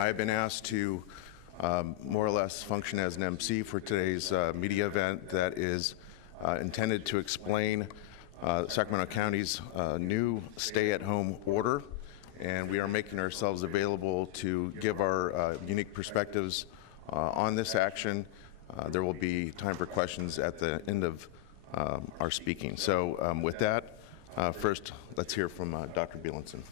I've been asked to more or less function as an MC for today's media event that is intended to explain Sacramento County's new stay-at-home order, and we are making ourselves available to give our unique perspectives on this action. There will be time for questions at the end of our speaking. So with that, first let's hear from Dr. Beanson.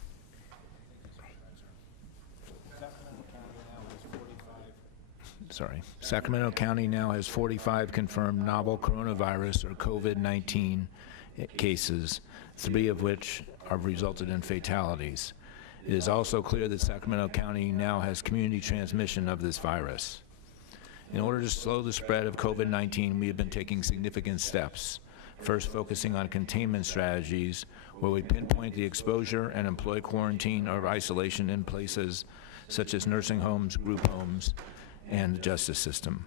Sacramento County now has 45 confirmed novel coronavirus or COVID-19 cases, 3 of which have resulted in fatalities. It is also clear that Sacramento County now has community transmission of this virus. In order to slow the spread of COVID-19, we have been taking significant steps. First, focusing on containment strategies, where we pinpoint the exposure and employ quarantine or isolation in places such as nursing homes, group homes, and the justice system.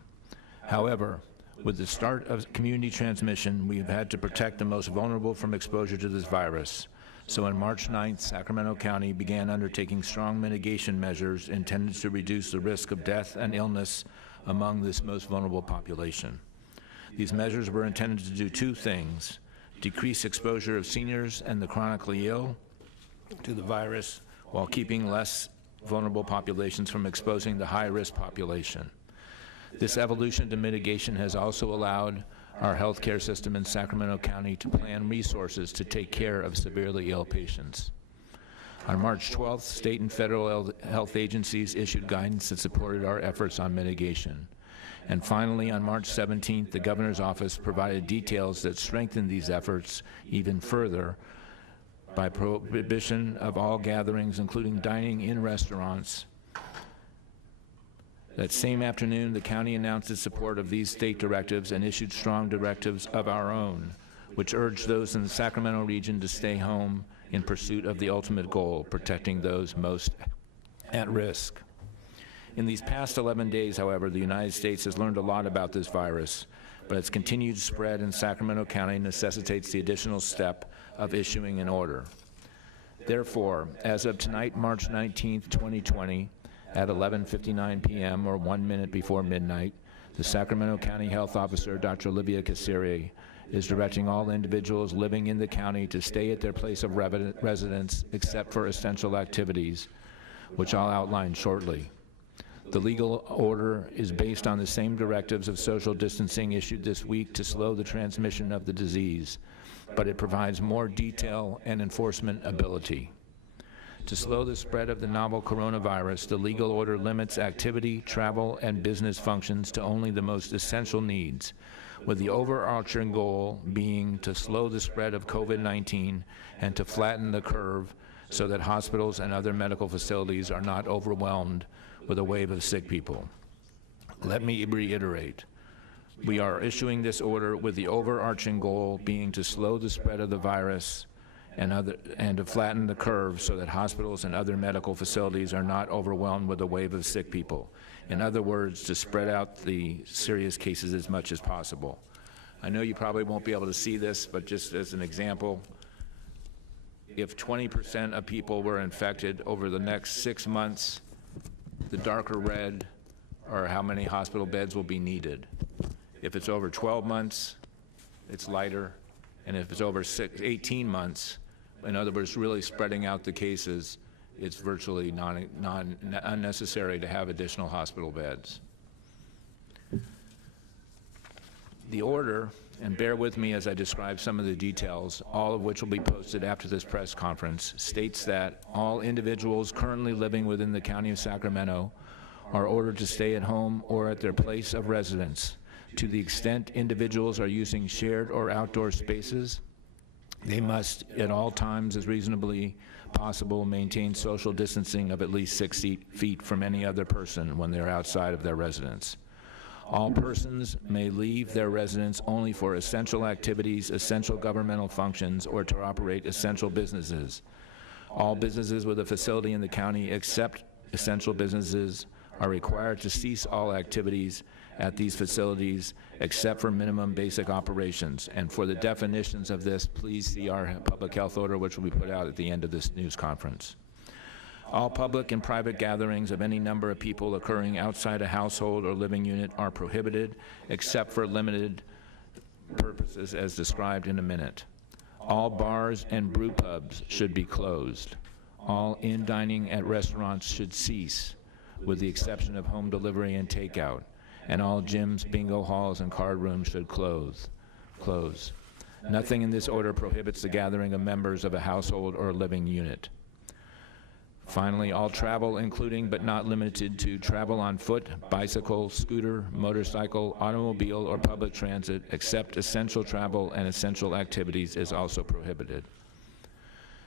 However, with the start of community transmission, we have had to protect the most vulnerable from exposure to this virus. So on March 9th, Sacramento County began undertaking strong mitigation measures intended to reduce the risk of death and illness among this most vulnerable population. These measures were intended to do 2 things: decrease exposure of seniors and the chronically ill to the virus while keeping less vulnerable populations from exposing the high-risk population. This evolution to mitigation has also allowed our healthcare system in Sacramento County to plan resources to take care of severely ill patients. On March 12th, state and federal health agencies issued guidance that supported our efforts on mitigation. And finally, on March 17th, the governor's office provided details that strengthened these efforts even further by prohibition of all gatherings, including dining in restaurants. That same afternoon, the county announced its support of these state directives and issued strong directives of our own, which urged those in the Sacramento region to stay home in pursuit of the ultimate goal, protecting those most at risk. In these past 11 days, however, the United States has learned a lot about this virus, but its continued spread in Sacramento County necessitates the additional step of issuing an order. Therefore, as of tonight, March 19th, 2020, at 11:59 p.m. or 1 minute before midnight, the Sacramento County Health Officer, Dr. Olivia Casiri, is directing all individuals living in the county to stay at their place of residence except for essential activities, which I'll outline shortly. The legal order is based on the same directives of social distancing issued this week to slow the transmission of the disease, but it provides more detail and enforcement ability. To slow the spread of the novel coronavirus, the legal order limits activity, travel, and business functions to only the most essential needs, with the overarching goal being to slow the spread of COVID-19 and to flatten the curve so that hospitals and other medical facilities are not overwhelmed with a wave of sick people. Let me reiterate. We are issuing this order with the overarching goal being to slow the spread of the virus and to flatten the curve so that hospitals and other medical facilities are not overwhelmed with a wave of sick people. In other words, to spread out the serious cases as much as possible. I know you probably won't be able to see this, but just as an example, if 20% of people were infected over the next 6 months, the darker red are how many hospital beds will be needed. If it's over 12 months, it's lighter, and if it's over 18 months, in other words, really spreading out the cases, it's virtually unnecessary to have additional hospital beds. The order, and bear with me as I describe some of the details, all of which will be posted after this press conference, states that all individuals currently living within the County of Sacramento are ordered to stay at home or at their place of residence. To the extent individuals are using shared or outdoor spaces, they must, at all times as reasonably possible, maintain social distancing of at least 6 feet from any other person when they're outside of their residence. All persons may leave their residence only for essential activities, essential governmental functions, or to operate essential businesses. All businesses with a facility in the county except essential businesses are required to cease all activities at these facilities except for minimum basic operations. And for the definitions of this, please see our public health order, which will be put out at the end of this news conference. All public and private gatherings of any number of people occurring outside a household or living unit are prohibited, except for limited purposes as described in a minute. All bars and brew pubs should be closed. All in-dining at restaurants should cease, with the exception of home delivery and takeout, and all gyms, bingo halls, and card rooms should close. Nothing in this order prohibits the gathering of members of a household or living unit. Finally, all travel, including but not limited to travel on foot, bicycle, scooter, motorcycle, automobile, or public transit, except essential travel and essential activities, is also prohibited.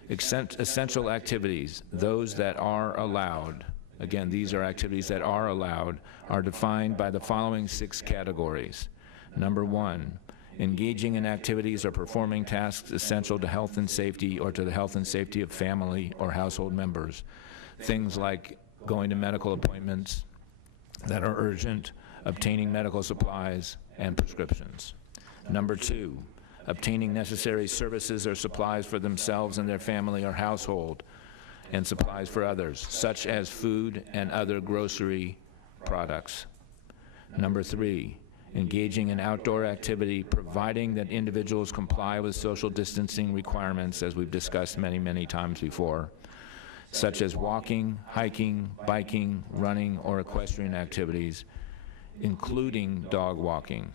Essential activities, those that are allowed, again, these are activities that are allowed, are defined by the following 6 categories. Number 1, engaging in activities or performing tasks essential to health and safety or to the health and safety of family or household members. Things like going to medical appointments that are urgent, obtaining medical supplies, and prescriptions. Number 2, obtaining necessary services or supplies for themselves and their family or household, and supplies for others, such as food and other grocery products. Number 3, engaging in outdoor activity, providing that individuals comply with social distancing requirements, as we've discussed many, many times before, such as walking, hiking, biking, running, or equestrian activities, including dog walking,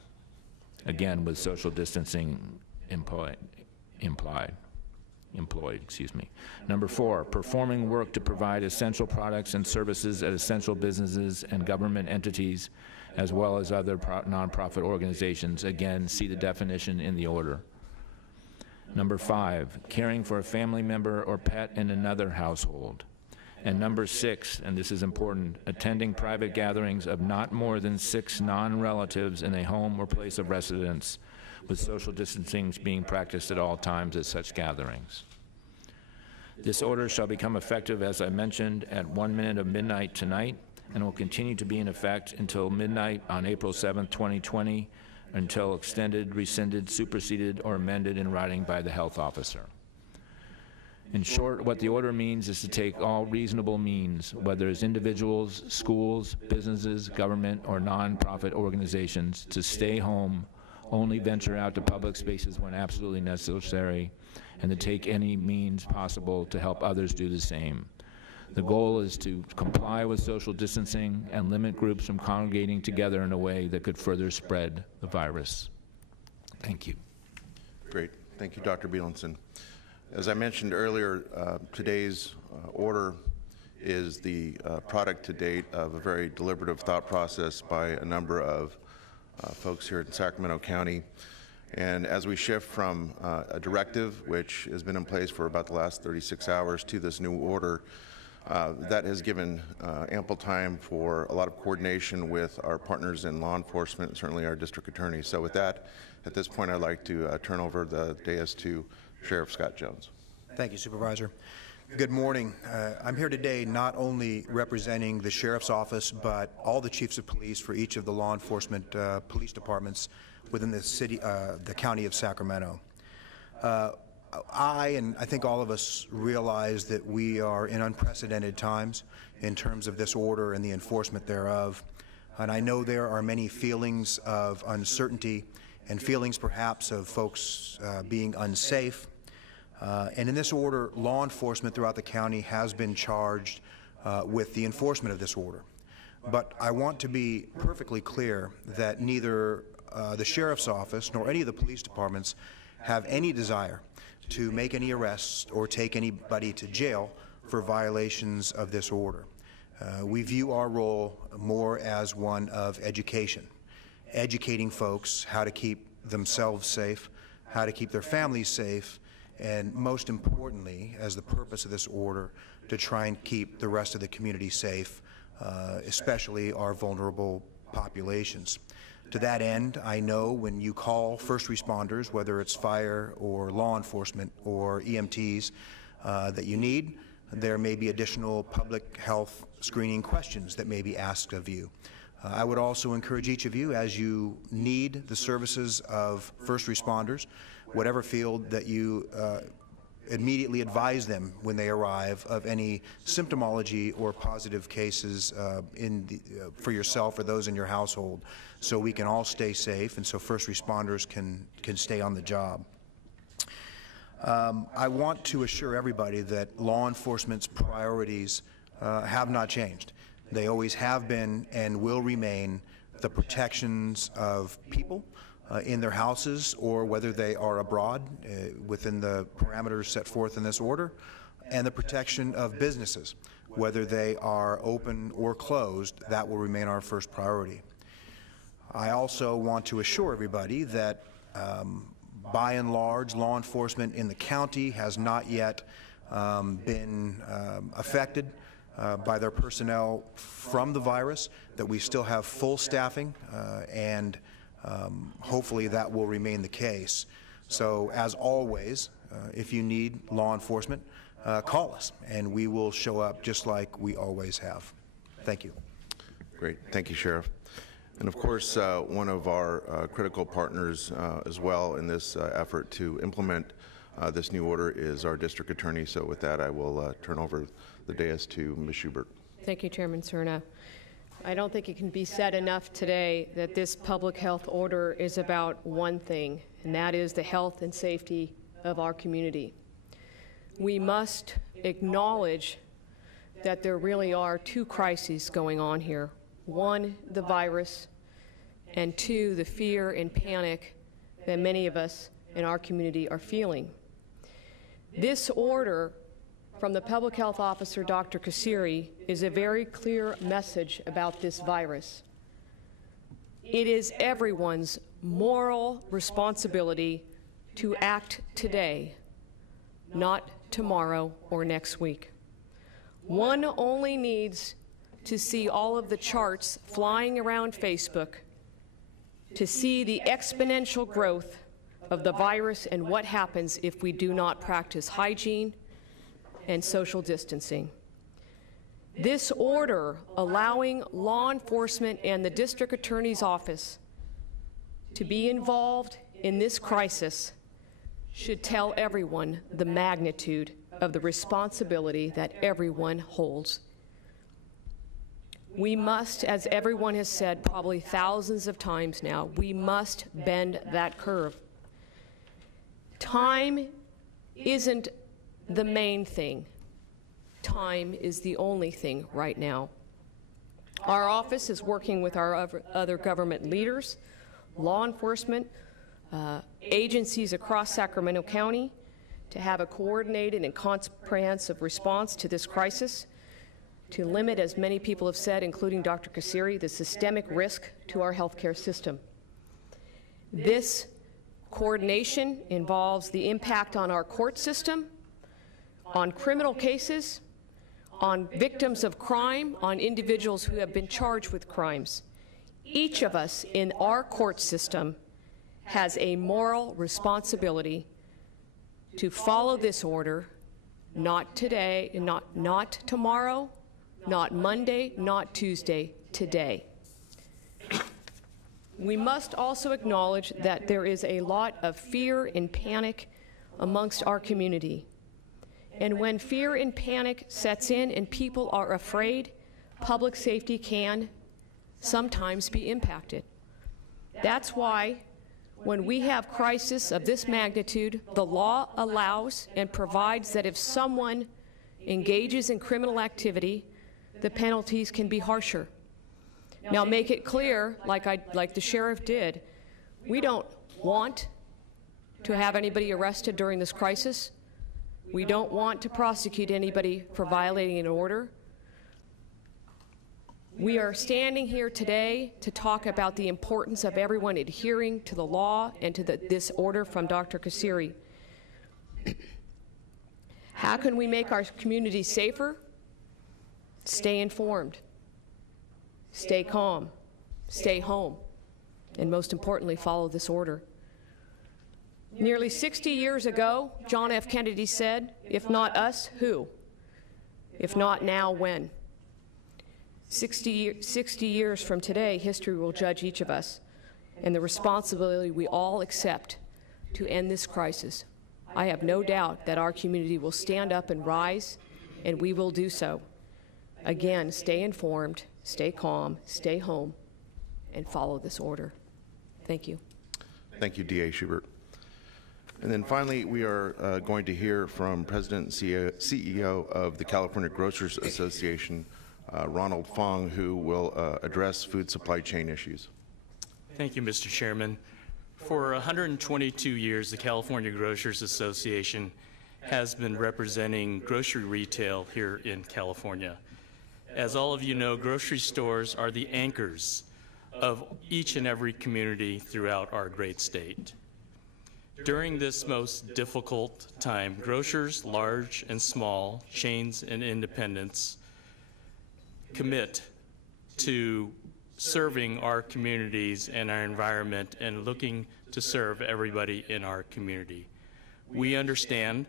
again, with social distancing employed. Number 4, performing work to provide essential products and services at essential businesses and government entities, as well as other nonprofit organizations. Again, see the definition in the order. Number 5, caring for a family member or pet in another household. And number 6, and this is important, attending private gatherings of not more than 6 non-relatives in a home or place of residence, with social distancing being practiced at all times at such gatherings. This order shall become effective, as I mentioned, at 1 minute of midnight tonight, and will continue to be in effect until midnight on April 7th, 2020, until extended, rescinded, superseded, or amended in writing by the health officer. In short, what the order means is to take all reasonable means, whether as individuals, schools, businesses, government, or nonprofit organizations, to stay home, only venture out to public spaces when absolutely necessary, and to take any means possible to help others do the same. The goal is to comply with social distancing and limit groups from congregating together in a way that could further spread the virus. Thank you. Great. Thank you, Dr. Beanson. As I mentioned earlier, today's order is the product to date of a very deliberative thought process by a number of folks here in Sacramento County. And as we shift from a directive, which has been in place for about the last 36 hours, to this new order, that has given ample time for a lot of coordination with our partners in law enforcement, and certainly our district attorney. So with that, at this point, I'd like to turn over the dais to Sheriff Scott Jones. Thank you, Supervisor. Good morning. I'm here today not only representing the Sheriff's Office, but all the Chiefs of Police for each of the law enforcement police departments within the city, the County of Sacramento. And I think all of us realize that we are in unprecedented times in terms of this order and the enforcement thereof. And I know there are many feelings of uncertainty and feelings perhaps of folks being unsafe. And in this order, law enforcement throughout the county has been charged with the enforcement of this order. But I want to be perfectly clear that neither the Sheriff's Office nor any of the police departments have any desire to make any arrests or take anybody to jail for violations of this order. We view our role more as one of education, educating folks how to keep themselves safe, how to keep their families safe, and most importantly, as the purpose of this order, to try and keep the rest of the community safe, especially our vulnerable populations. To that end, I know when you call first responders, whether it's fire or law enforcement or EMTs, that you need, there may be additional public health screening questions that may be asked of you. I would also encourage each of you, as you need the services of first responders, whatever field that you immediately advise them when they arrive of any symptomology or positive cases for yourself or those in your household, so we can all stay safe and so first responders can stay on the job. I want to assure everybody that law enforcement's priorities have not changed. They always have been and will remain the protections of people in their houses or whether they are abroad within the parameters set forth in this order, and the protection of businesses, whether they are open or closed. That will remain our first priority. I also want to assure everybody that by and large, law enforcement in the county has not yet been affected by their personnel from the virus, that we still have full staffing, and hopefully that will remain the case. So as always, if you need law enforcement, call us and we will show up just like we always have. Thank you. Great. Thank you, Sheriff. And of course, one of our critical partners as well in this effort to implement this new order is our district attorney. So with that, I will turn over the dais to Ms. Schubert. Thank you, Chairman Cerna. I don't think it can be said enough today that this public health order is about one thing, and that is the health and safety of our community. We must acknowledge that there really are two crises going on here. One, the virus, and two, the fear and panic that many of us in our community are feeling. This order from the Public Health Officer, Dr. Kassiri, is a very clear message about this virus. It is everyone's moral responsibility to act today, not tomorrow or next week. One only needs to see all of the charts flying around Facebook to see the exponential growth of the virus and what happens if we do not practice hygiene and social distancing. This order allowing law enforcement and the district attorney's office to be involved in this crisis should tell everyone the magnitude of the responsibility that everyone holds. We must, as everyone has said probably thousands of times now, we must bend that curve. Time isn't the main thing. Time is the only thing right now. Our office is working with our other government leaders, law enforcement, agencies across Sacramento County to have a coordinated and comprehensive response to this crisis, to limit, as many people have said, including Dr. Kassiri, the systemic risk to our healthcare system. This coordination involves the impact on our court system, on criminal cases, on victims of crime, on individuals who have been charged with crimes. Each of us in our court system has a moral responsibility to follow this order, not today, not tomorrow, not Monday, not Tuesday, today. We must also acknowledge that there is a lot of fear and panic amongst our community. And when fear and panic sets in and people are afraid, public safety can sometimes be impacted. That's why when we have crisis of this magnitude, the law allows and provides that if someone engages in criminal activity, the penalties can be harsher. Now make it clear, like the sheriff did, we don't want to have anybody arrested during this crisis. We don't want to prosecute anybody for violating an order. We are standing here today to talk about the importance of everyone adhering to the law and to this order from Dr. Kassiri. How can we make our community safer? Stay informed, stay calm, stay home, and most importantly, follow this order. Nearly 60 years ago, John F. Kennedy said, "If not us, who? If not now, when?" 60 years from today, history will judge each of us and the responsibility we all accept to end this crisis. I have no doubt that our community will stand up and rise, and we will do so. Again, stay informed, stay calm, stay home, and follow this order. Thank you. Thank you, DA Schubert. And then finally, we are going to hear from President and CEO of the California Grocers Association, Ronald Fong, who will address food supply chain issues. Thank you, Mr. Chairman. For 122 years, the California Grocers Association has been representing grocery retail here in California. As all of you know, grocery stores are the anchors of each and every community throughout our great state. During this most difficult time, grocers, large and small, chains and independents, commit to serving our communities and our environment and looking to serve everybody in our community. We understand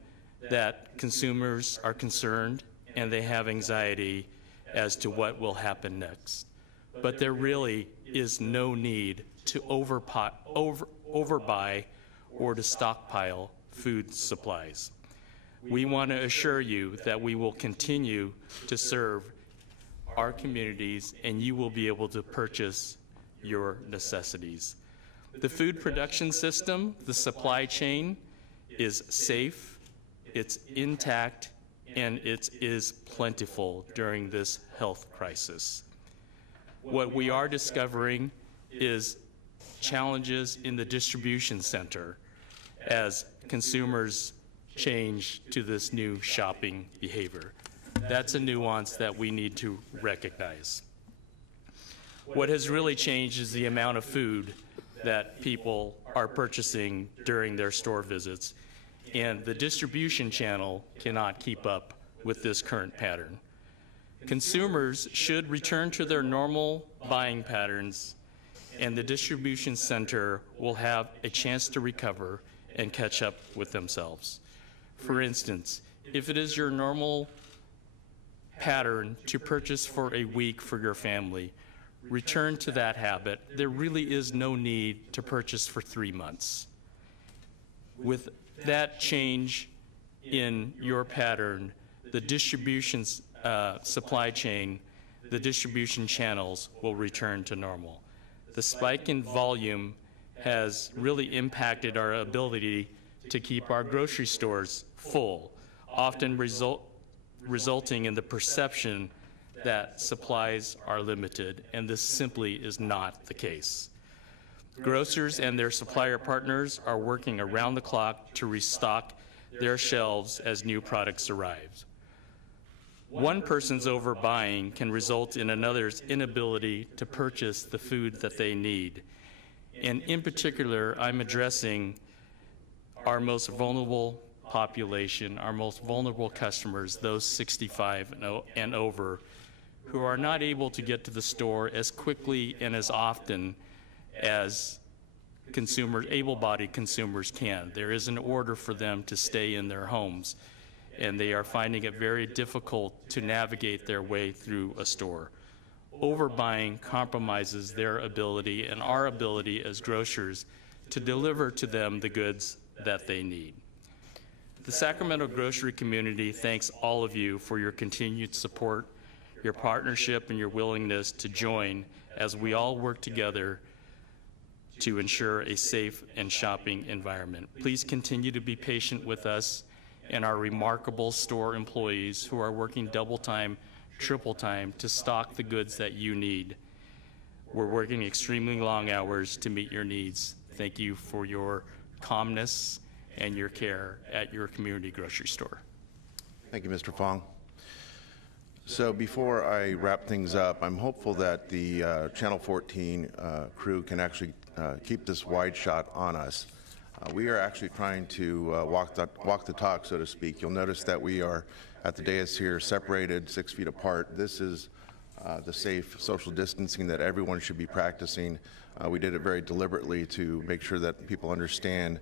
that consumers are concerned and they have anxiety as to what will happen next. But there really is no need to overbuy or to stockpile food supplies. We want to assure you that we will continue to serve our communities and you will be able to purchase your necessities. The food production system, the supply chain, is safe, it's intact, and it is plentiful during this health crisis. What we are discovering is challenges in the distribution center as consumers change to this new shopping behavior. That's a nuance that we need to recognize. What has really changed is the amount of food that people are purchasing during their store visits, and the distribution channel cannot keep up with this current pattern. Consumers should return to their normal buying patterns, and the distribution center will have a chance to recover and catch up with themselves. For instance, if it is your normal pattern to purchase for a week for your family, return to that habit. There really is no need to purchase for 3 months. With that change in your pattern, the distribution supply chain, the distribution channels will return to normal. The spike in volume has really impacted our ability to keep our grocery stores full, often resulting in the perception that supplies are limited, and this simply is not the case. Grocers and their supplier partners are working around the clock to restock their shelves as new products arrive. One person's overbuying can result in another's inability to purchase the food that they need. And in particular, I'm addressing our most vulnerable population, our most vulnerable customers, those 65 and over, who are not able to get to the store as quickly and as often as consumers, able-bodied consumers can. There is an order for them to stay in their homes, and they are finding it very difficult to navigate their way through a store. Overbuying compromises their ability and our ability as grocers to deliver to them the goods that they need. The Sacramento grocery community thanks all of you for your continued support, your partnership, and your willingness to join as we all work together to ensure a safe and shopping environment. Please continue to be patient with us and our remarkable store employees who are working double time, triple time to stock the goods that you need. We're working extremely long hours to meet your needs. Thank you for your calmness and your care at your community grocery store. Thank you, Mr. Fong. So before I wrap things up, I'm hopeful that the Channel 14 crew can actually keep this wide shot on us. We are actually trying to walk the talk, so to speak. You'll notice that we are at the dais here separated 6 feet apart. This is the safe social distancing that everyone should be practicing. We did it very deliberately to make sure that people understand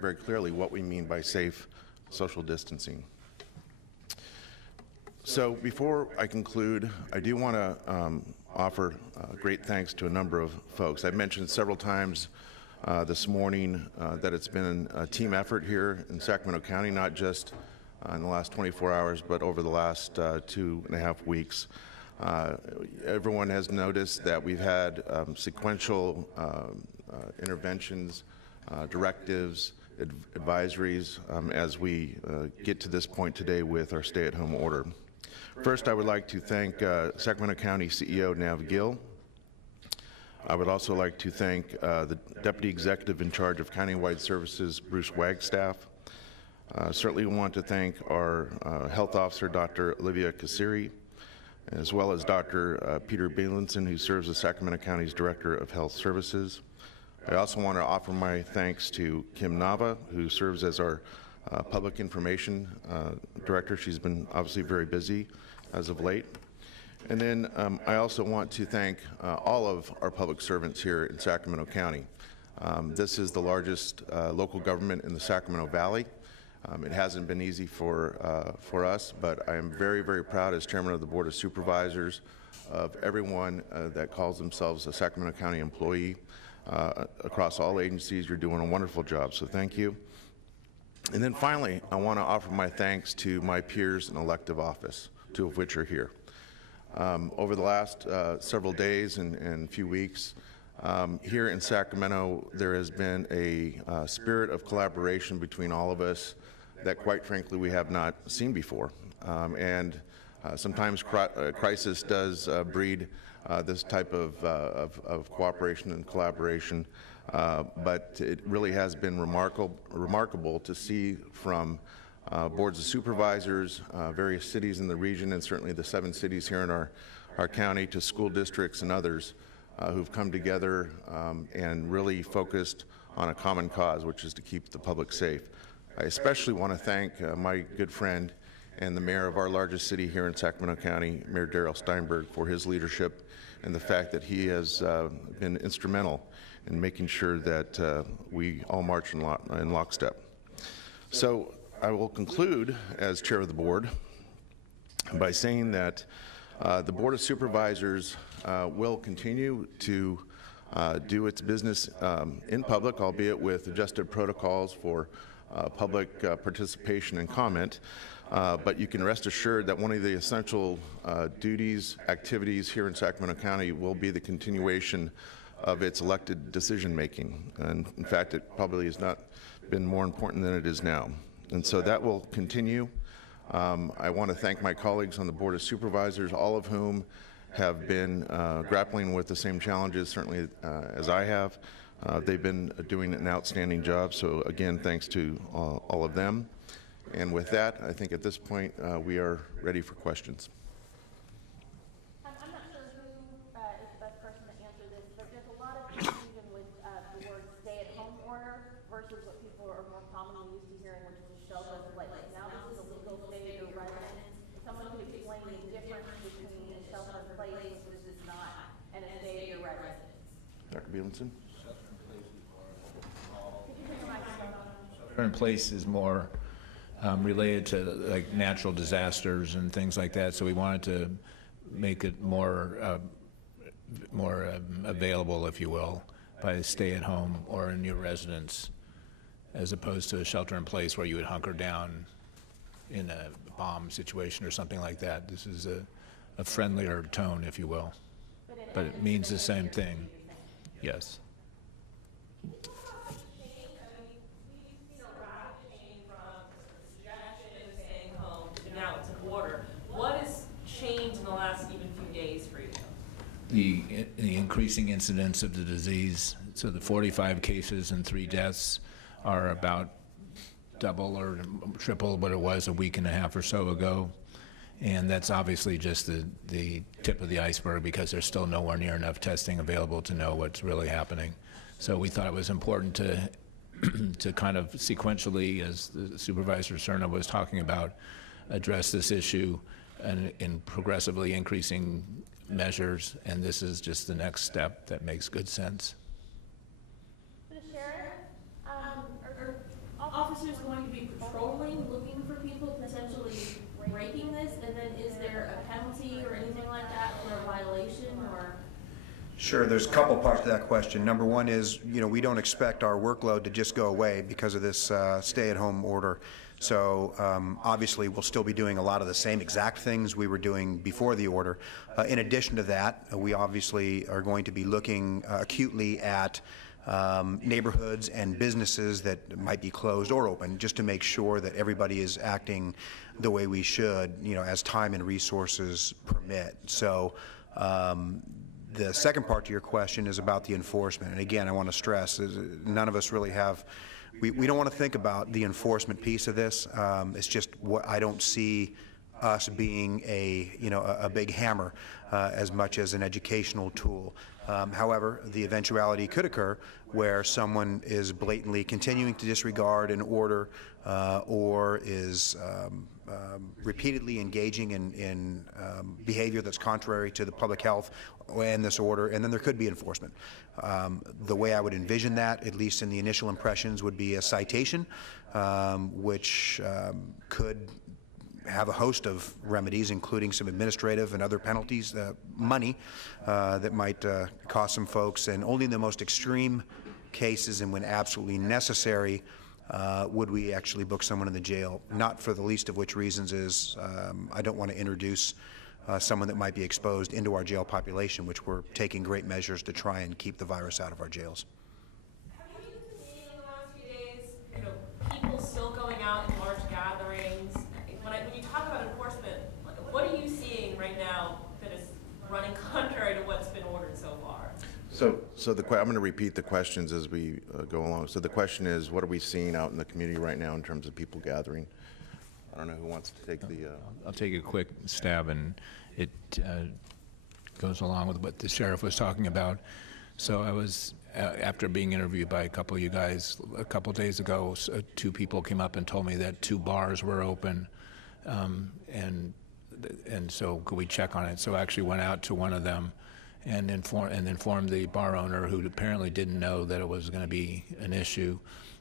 very clearly what we mean by safe social distancing. So before I conclude, I do want to offer great thanks to a number of folks. I've mentioned several times this morning that it's been a team effort here in Sacramento County, not just in the last 24 hours, but over the last 2.5 weeks. Everyone has noticed that we've had sequential interventions, directives, advisories as we get to this point today with our stay-at-home order. First, I would like to thank Sacramento County CEO Nav Gill. I would also like to thank the Deputy Executive in charge of Countywide Services, Bruce Wagstaff. Certainly want to thank our Health Officer, Dr. Olivia Kassiri, as well as Dr. Peter Beanson, who serves as Sacramento County's Director of Health Services. I also want to offer my thanks to Kim Nava, who serves as our Public Information Director. She's been obviously very busy as of late. And then I also want to thank all of our public servants here in Sacramento County. This is the largest local government in the Sacramento Valley. It hasn't been easy for us, but I am very, very proud as Chairman of the Board of Supervisors of everyone that calls themselves a Sacramento County employee. Across all agencies, you're doing a wonderful job, so thank you. And then finally, I want to offer my thanks to my peers in elective office, two of which are here. Over the last several days and few weeks, here in Sacramento, there has been a spirit of collaboration between all of us that, quite frankly, we have not seen before. Sometimes crisis does breed this type of cooperation and collaboration, but it really has been remarkable to see from boards of supervisors, various cities in the region, and certainly the 7 cities here in our county, to school districts and others who've come together and really focused on a common cause, which is to keep the public safe. I especially want to thank my good friend and the mayor of our largest city here in Sacramento County, Mayor Darrell Steinberg, for his leadership and the fact that he has been instrumental in making sure that we all march in lockstep. So I will conclude as chair of the board by saying that the Board of Supervisors will continue to do its business in public, albeit with adjusted protocols for public participation and comment. But you can rest assured that one of the essential duties, activities here in Sacramento County will be the continuation of its elected decision-making. And in fact, it probably has not been more important than it is now. And so that will continue. I want to thank my colleagues on the Board of Supervisors, all of whom have been grappling with the same challenges, certainly as I have. They've been doing an outstanding job. So again, thanks to all of them. And with that, I think at this point, we are ready for questions. I'm not sure who is the best person to answer this, but there's a lot of confusion with the word stay-at-home order versus what people are more commonly used to hearing, which is a shelter-in-place. Now this is a legal stay at your residence. Someone could explain the difference between a shelter-in-place, which is not, and a stay at your residence. Dr. Beanson? Shelter-in-place is more related to like natural disasters and things like that, so we wanted to make it more available, if you will, by stay at home or in your residence, as opposed to a shelter-in-place where you would hunker down in a bomb situation or something like that. This is a friendlier tone, if you will, but it means the same thing. Yes. Now it's an order. What has changed in the last even few days for you? The increasing incidence of the disease. So the 45 cases and 3 deaths are about double or triple what it was a week and a half or so ago. And that's obviously just the tip of the iceberg, because there's still nowhere near enough testing available to know what's really happening. So we thought it was important to kind of sequentially, as the Supervisor Cerna was talking about, address this issue and in progressively increasing measures, and this is just the next step that makes good sense. For the sheriff, are officers going to be patrolling, looking for people potentially breaking this, and then is there a penalty or anything like that for a violation, or? Sure, there's a couple parts to that question. Number one is, we don't expect our workload to just go away because of this stay-at-home order. So obviously, we'll still be doing a lot of the same exact things we were doing before the order. In addition to that, we obviously are going to be looking acutely at neighborhoods and businesses that might be closed or open, just to make sure that everybody is acting the way we should, as time and resources permit. So the second part to your question is about the enforcement. And again, I want to stress, none of us really have, we don't want to think about the enforcement piece of this. It's just what I don't see us being a big hammer as much as an educational tool. However, the eventuality could occur where someone is blatantly continuing to disregard an order or is repeatedly engaging in behavior that's contrary to the public health and this order, and then there could be enforcement. The way I would envision that, at least in the initial impressions, would be a citation, which could have a host of remedies, including some administrative and other penalties, money that might cost some folks, and only in the most extreme cases and when absolutely necessary would we actually book someone in the jail, not for the least of which reasons is I don't want to introduce someone that might be exposed into our jail population, which we're taking great measures to try and keep the virus out of our jails. Have you seen in the last few days, people still going out in large gatherings? When you talk about enforcement, what are you seeing right now that is running contrary to what's been ordered so far? So I'm going to repeat the questions as we go along. So the question is, what are we seeing out in the community right now in terms of people gathering? I don't know who wants to take the... I'll take a quick stab, and it goes along with what the sheriff was talking about. So I was, after being interviewed by a couple of you guys a couple days ago, two people came up and told me that 2 bars were open, and so could we check on it? So I actually went out to one of them and informed the bar owner, who apparently didn't know that it was going to be an issue,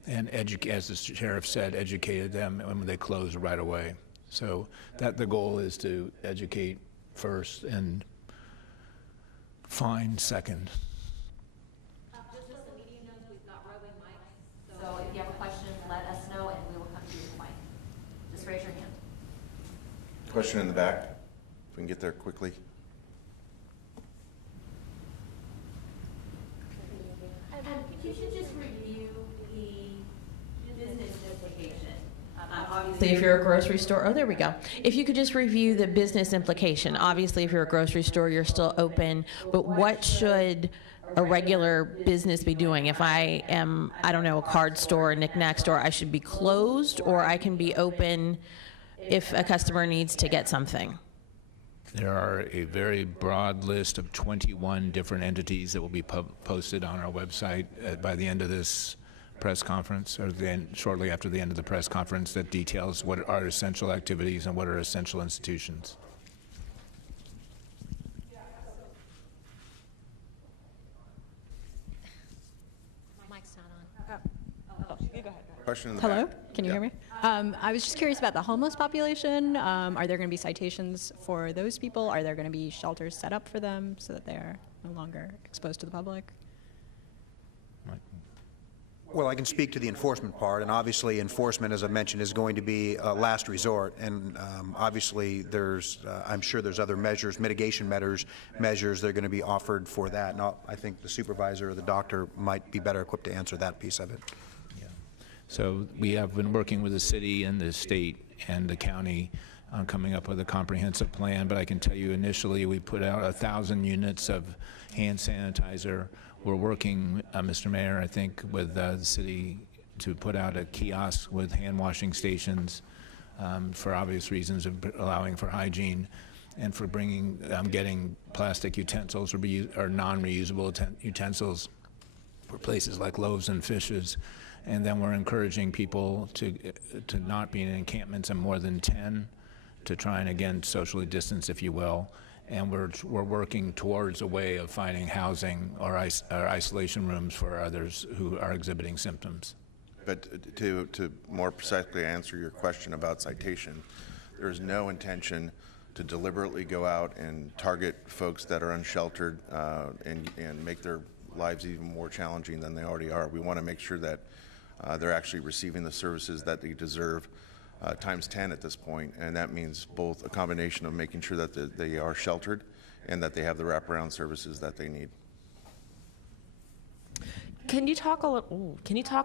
and as the sheriff said, educated them when they closed right away. So that the goal is to educate first and fine second. Just so the media knows, we've got roving mics, so if you have a question, let us know and we will come to you with the mic. Just raise your hand. Question in the back, if we can get there quickly. If you should just review the business implication. Obviously, if you're a grocery store, oh, there we go. If you could just review the business implication. Obviously, if you're a grocery store, you're still open, but what should a regular business be doing? If I am, I don't know, a card store, a knick-knack store, I should be closed, or I can be open if a customer needs to get something? There are a very broad list of 21 different entities that will be posted on our website by the end of this press conference, or shortly after the end of the press conference, that details what are essential activities and what are essential institutions. Mic's not on. Oh, you go ahead. Question in the Hello, back. can you hear me? I was just curious about the homeless population. Are there going to be citations for those people? Are there going to be shelters set up for them so that they are no longer exposed to the public? Well, I can speak to the enforcement part, and obviously enforcement, as I mentioned, is going to be a last resort, and obviously there's, I'm sure there's other measures, mitigation measures that are going to be offered for that, and I think the supervisor or the doctor might be better equipped to answer that piece of it. Yeah. So we have been working with the city and the state and the county on coming up with a comprehensive plan, but I can tell you initially we put out 1,000 units of hand sanitizer. We're working, Mr. Mayor, I think, with the city to put out a kiosk with hand washing stations for obvious reasons of allowing for hygiene, and for bringing, getting plastic utensils or non-reusable utensils for places like loaves and fishes. And then we're encouraging people to not be in encampments of more than 10, to try and, again, socially distance, if you will. And we're working towards a way of finding housing or isolation rooms for others who are exhibiting symptoms. But to more precisely answer your question about citation, there is no intention to deliberately go out and target folks that are unsheltered and make their lives even more challenging than they already are. We want to make sure that they're actually receiving the services that they deserve times 10 at this point, and that means both a combination of making sure that they are sheltered and that they have the wraparound services that they need. Can you talk a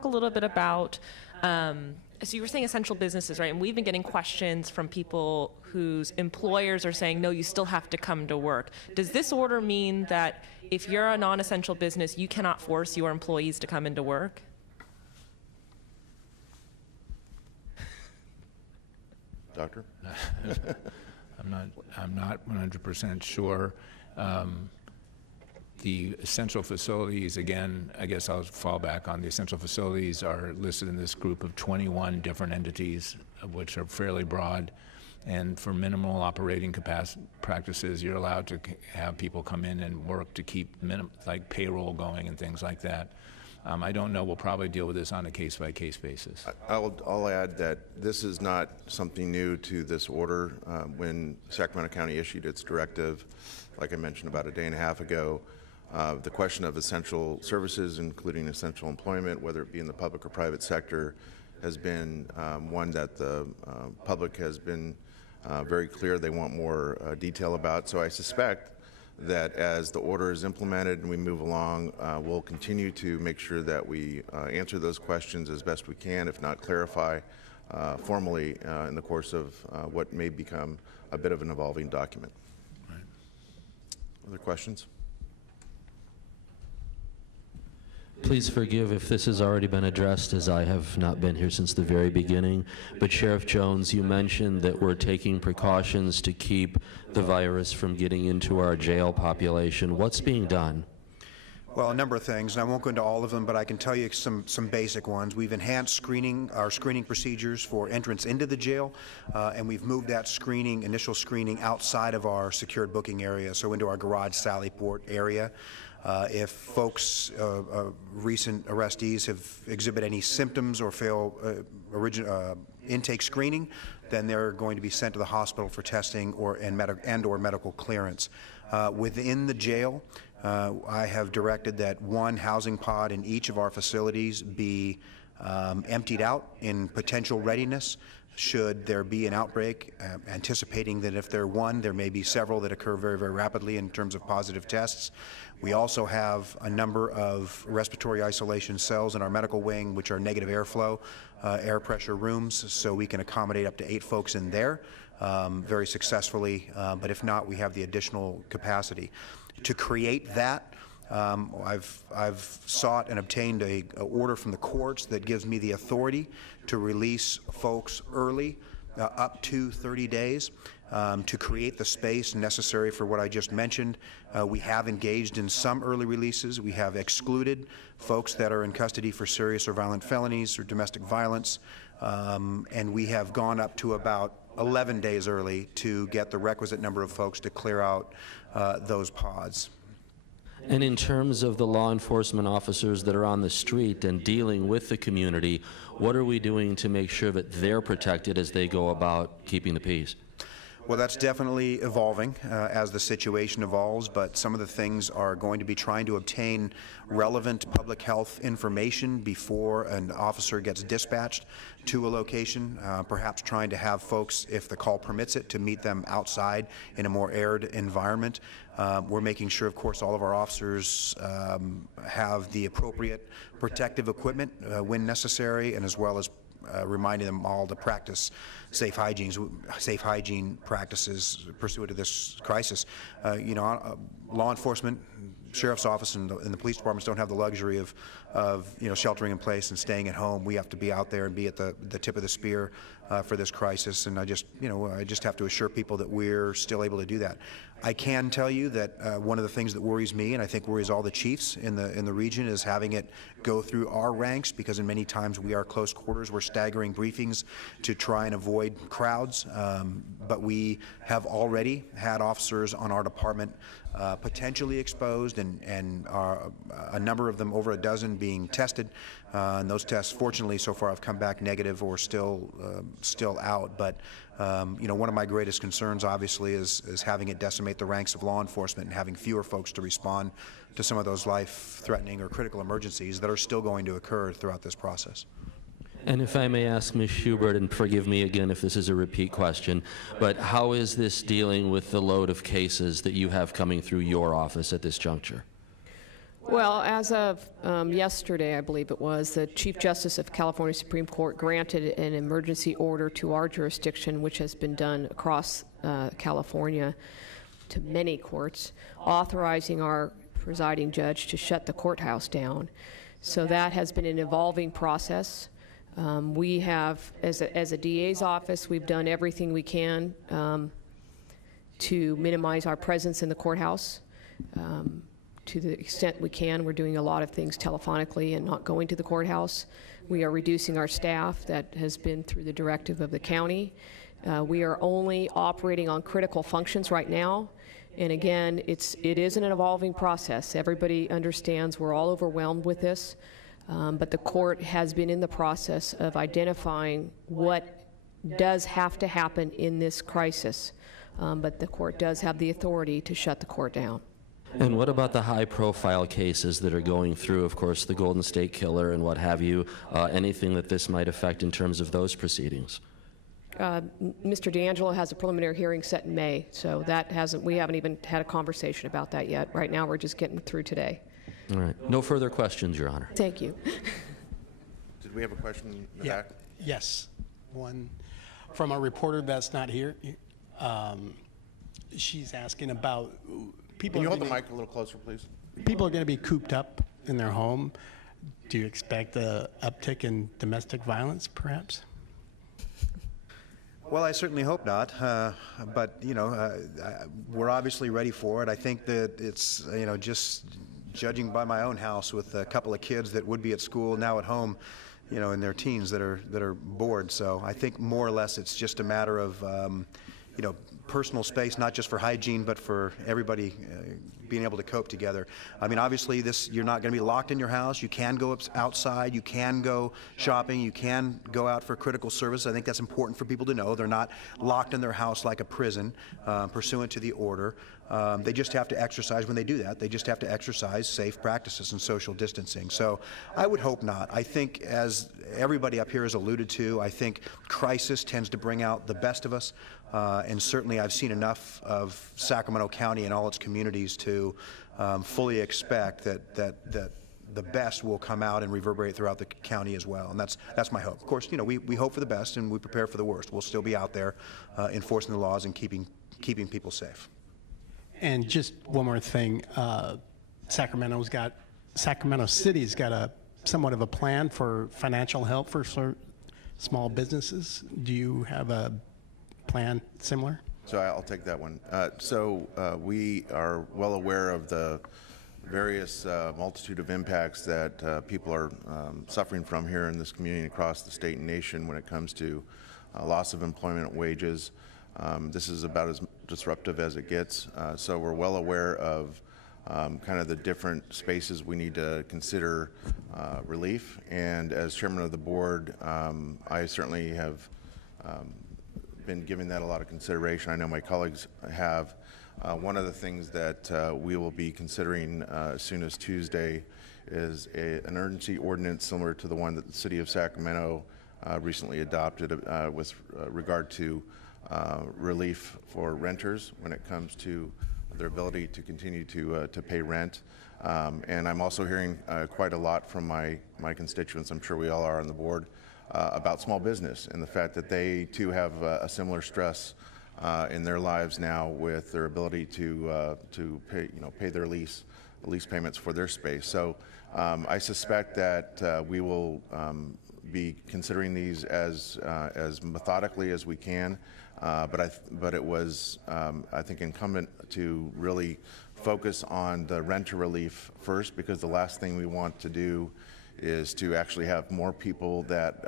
little bit about, so you were saying essential businesses, right? And we've been getting questions from people whose employers are saying, no, you still have to come to work. Does this order mean that if you're a non-essential business, you cannot force your employees to come into work? Doctor? I'm not 100% sure. The essential facilities, again, I guess I'll fall back on the essential facilities are listed in this group of 21 different entities, which are fairly broad. And for minimal operating practices, you're allowed to have people come in and work to keep like payroll going and things like that. I don't know. We'll probably deal with this on a case-by-case basis. I'll add that this is not something new to this order. When Sacramento County issued its directive, like I mentioned about a day and a half ago, the question of essential services, including essential employment, whether it be in the public or private sector, has been one that the public has been very clear they want more detail about. So I suspect that as the order is implemented and we move along, we'll continue to make sure that we answer those questions as best we can, if not clarify formally in the course of what may become a bit of an evolving document. Right. Other questions? Please forgive if this has already been addressed, as I have not been here since the very beginning. But Sheriff Jones, you mentioned that we're taking precautions to keep the virus from getting into our jail population. What's being done? Well, a number of things, and I won't go into all of them, but I can tell you some basic ones. We've enhanced our screening procedures for entrance into the jail, and we've moved that initial screening outside of our secured booking area, so into our garage sally port area. If folks, recent arrestees, have exhibit any symptoms or fail intake screening, then they're going to be sent to the hospital for testing or medical clearance. Within the jail, I have directed that one housing pod in each of our facilities be emptied out in potential readiness should there be an outbreak, anticipating that if there one, there may be several that occur very, very rapidly in terms of positive tests. We also have a number of respiratory isolation cells in our medical wing, which are negative airflow, air pressure rooms, so we can accommodate up to 8 folks in there very successfully, but if not, we have the additional capacity. To create that, I've sought and obtained a order from the courts that gives me the authority to release folks early, up to 30 days, to create the space necessary for what I just mentioned. We have engaged in some early releases. We have excluded folks that are in custody for serious or violent felonies or domestic violence, and we have gone up to about 11 days early to get the requisite number of folks to clear out those pods. And in terms of the law enforcement officers that are on the street and dealing with the community, what are we doing to make sure that they're protected as they go about keeping the peace? Well, that's definitely evolving as the situation evolves, but some of the things are going to be trying to obtain relevant public health information before an officer gets dispatched to a location, perhaps trying to have folks, if the call permits it, to meet them outside in a more aired environment. We're making sure, of course, all of our officers have the appropriate protective equipment when necessary, and as well as reminding them all to practice safe hygiene practices pursuant to this crisis. Law enforcement, sheriff's office, and the police departments don't have the luxury of sheltering in place and staying at home. We have to be out there and be at the tip of the spear for this crisis, and I just have to assure people that we're still able to do that. I can tell you that one of the things that worries me, and I think worries all the chiefs in the region, is having it go through our ranks, because in many times we are close quarters. We're staggering briefings to try and avoid crowds, but we have already had officers on our department potentially exposed, and a number of them, over a dozen, being tested. And those tests, fortunately, so far have come back negative or still still out. But one of my greatest concerns, obviously, is having it decimate the ranks of law enforcement and having fewer folks to respond to some of those life-threatening or critical emergencies that are still going to occur throughout this process. And if I may ask Ms. Schubert, and forgive me again if this is a repeat question, but how is this dealing with the load of cases that you have coming through your office at this juncture? Well, as of yesterday, I believe it was, the Chief Justice of California Supreme Court granted an emergency order to our jurisdiction, which has been done across California to many courts, authorizing our presiding judge to shut the courthouse down. So that has been an evolving process. We have, as a DA's office, we've done everything we can to minimize our presence in the courthouse. To the extent we can, we're doing a lot of things telephonically and not going to the courthouse. We are reducing our staff. That has been through the directive of the county. We are only operating on critical functions right now. And again, it is an evolving process. Everybody understands we're all overwhelmed with this. But the court has been in the process of identifying what does have to happen in this crisis. But the court does have the authority to shut the court down. And what about the high-profile cases that are going through, of course, the Golden State Killer and what have you, anything that this might affect in terms of those proceedings? Mr. D'Angelo has a preliminary hearing set in May, so we haven't even had a conversation about that yet. Right now, we're just getting through today. All right. No further questions, Your Honor. Thank you. Did we have a question in the back? Yes. One from a reporter that's not here. She's asking about people. Can you hold the mic a little closer, please? People are going to be cooped up in their home. Do you expect an uptick in domestic violence, perhaps? Well, I certainly hope not, but we're obviously ready for it. I think that it's just judging by my own house with a couple of kids that would be at school now at home, in their teens that are bored. So I think more or less it's just a matter of personal space, not just for hygiene, but for everybody being able to cope together. I mean, obviously, you're not going to be locked in your house. You can go outside. You can go shopping. You can go out for critical service. I think that's important for people to know. They're not locked in their house like a prison, pursuant to the order. They just have to exercise when they do that. They just have to exercise safe practices and social distancing. So I would hope not. I think, as everybody up here has alluded to, I think crisis tends to bring out the best of us. And certainly I've seen enough of Sacramento County and all its communities to fully expect that the best will come out and reverberate throughout the county as well. And that's my hope. Of course, we hope for the best and we prepare for the worst. We'll still be out there enforcing the laws and keeping people safe. And just one more thing, Sacramento City's got somewhat of a plan for financial help for small businesses. Do you have a plan similar? So I'll take that one. We are well aware of the various multitude of impacts that people are suffering from here in this community and across the state and nation when it comes to loss of employment, wages. This is about as disruptive as it gets. So we're well aware of kind of the different spaces we need to consider relief. And as chairman of the board, I certainly have been giving that a lot of consideration. I know my colleagues have. One of the things that we will be considering as soon as Tuesday is an urgency ordinance similar to the one that the city of Sacramento recently adopted with regard to relief for renters when it comes to their ability to continue to pay rent. And I'm also hearing quite a lot from my constituents, I'm sure we all are on the board, about small business and the fact that they too have a similar stress in their lives now with their ability to pay their lease payments for their space. So I suspect that we will be considering these as methodically as we can. But it was, I think, incumbent to really focus on the renter relief first, because the last thing we want to do is to actually have more people that,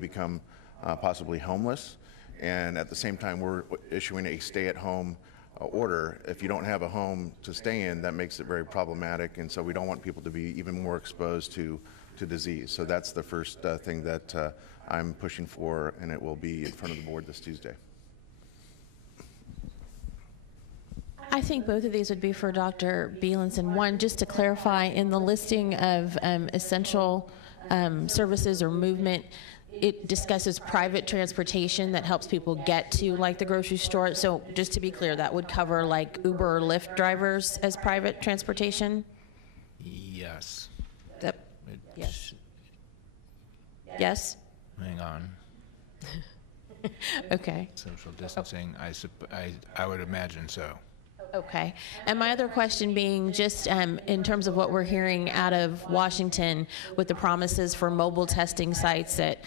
become possibly homeless, and at the same time we're issuing a stay-at-home order. If you don't have a home to stay in, that makes it very problematic, and so we don't want people to be even more exposed to to disease. So that's the first thing that I'm pushing for, and it will be in front of the board this Tuesday. I think both of these would be for Dr. Beanson. One, just to clarify, in the listing of essential services or movement, it discusses private transportation that helps people get to, like, the grocery store. So just to be clear, that would cover like Uber or Lyft drivers as private transportation? Yes. Yep. Yes. Yes? Hang on. Okay. Social distancing, I would imagine so. Okay. And my other question being just in terms of what we're hearing out of Washington with the promises for mobile testing sites at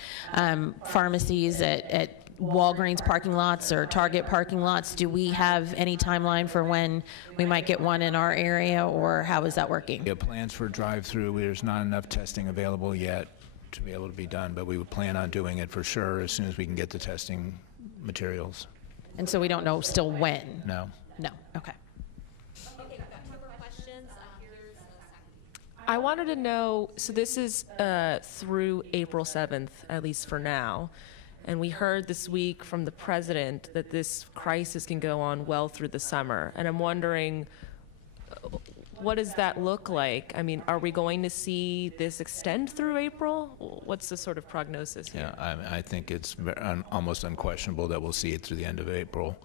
pharmacies, at Walgreens parking lots or Target parking lots, do we have any timeline for when we might get one in our area, or how is that working? We have plans for drive-through. There's not enough testing available yet to be able to be done, but we would plan on doing it for sure as soon as we can get the testing materials. And so we don't know still when? No. No. Okay. I wanted to know, so this is through April 7th, at least for now, and we heard this week from the president that this crisis can go on well through the summer, and I'm wondering, what does that look like? I mean, are we going to see this extend through April? What's the sort of prognosis here? Yeah, I think it's almost unquestionable that we'll see it through the end of April.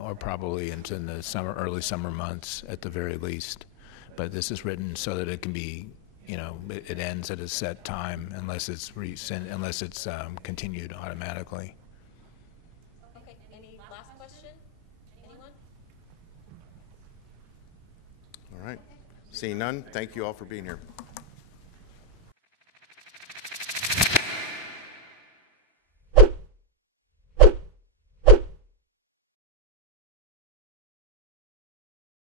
Or probably into the early summer months at the very least. But this is written so that it can be, it ends at a set time unless it's continued automatically. Okay, any last question? Anyone? All right. Seeing none, thank you all for being here.